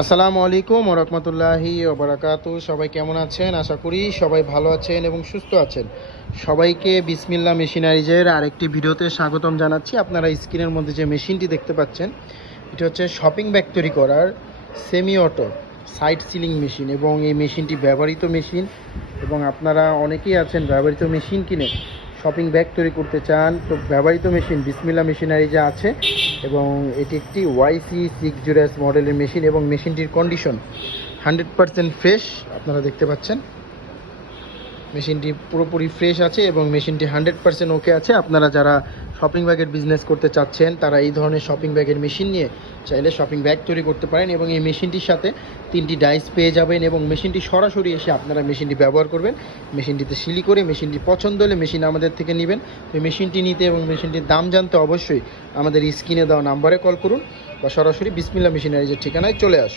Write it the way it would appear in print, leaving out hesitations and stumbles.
আসসালামু আলাইকুম ওয়া রাহমাতুল্লাহি ওয়া বারাকাতুহু। সবাই কেমন আছেন? আশা করি সবাই ভালো আছেন এবং সুস্থ আছেন। সবাইকে বিসমিল্লাহ মেশিনারিজের আরেকটি ভিডিওতে স্বাগতম জানাচ্ছি। আপনারা স্ক্রিনের মধ্যে যে মেশিনটি দেখতে পাচ্ছেন, এটা হচ্ছে শপিং ব্যাগ তৈরি করার semi auto side sealing machine এবং এই মেশিনটি ব্যবহৃত মেশিন এবং আপনারা অনেকেই আছেন ব্যবহৃত মেশিন কিনে শপিং ব্যাগ তৈরি করতে চান। তো ব্যবহৃত মেশিন বিসমিল্লাহ মেশিনারিজে আছে এবং এটি একটি YC60S মডেলের মেশিন এবং মেশিনটির কন্ডিশন 100% ফ্রেশ। আপনারা দেখতে পাচ্ছেন মেশিনটি পুরোপুরি ফ্রেশ আছে এবং মেশিনটি 100% ওকে আছে। আপনারা যারা শপিং ব্যাগের বিজনেস করতে চাচ্ছেন তারা এই ধরনের শপিং ব্যাগের মেশিন নিয়ে চাইলে শপিং ব্যাগ তৈরি করতে পারেন এবং এই মেশিনটির সাথে 3টি ডাইস পেয়ে যাবেন এবং মেশিনটি সরাসরি এসে আপনারা মেশিনটি ব্যবহার করবেন। মেশিনটিতে সিলি করে মেশিনটি পছন্দ হলে মেশিন আমাদের থেকে নেবেন। তো মেশিনটি নিতে এবং মেশিনটির দাম জানতে অবশ্যই আমাদের স্ক্রিনে দেওয়া নাম্বারে কল করুন বা সরাসরি বিসমিল্লাহ মেশিনারিজের ঠিকানায় চলে আসুন।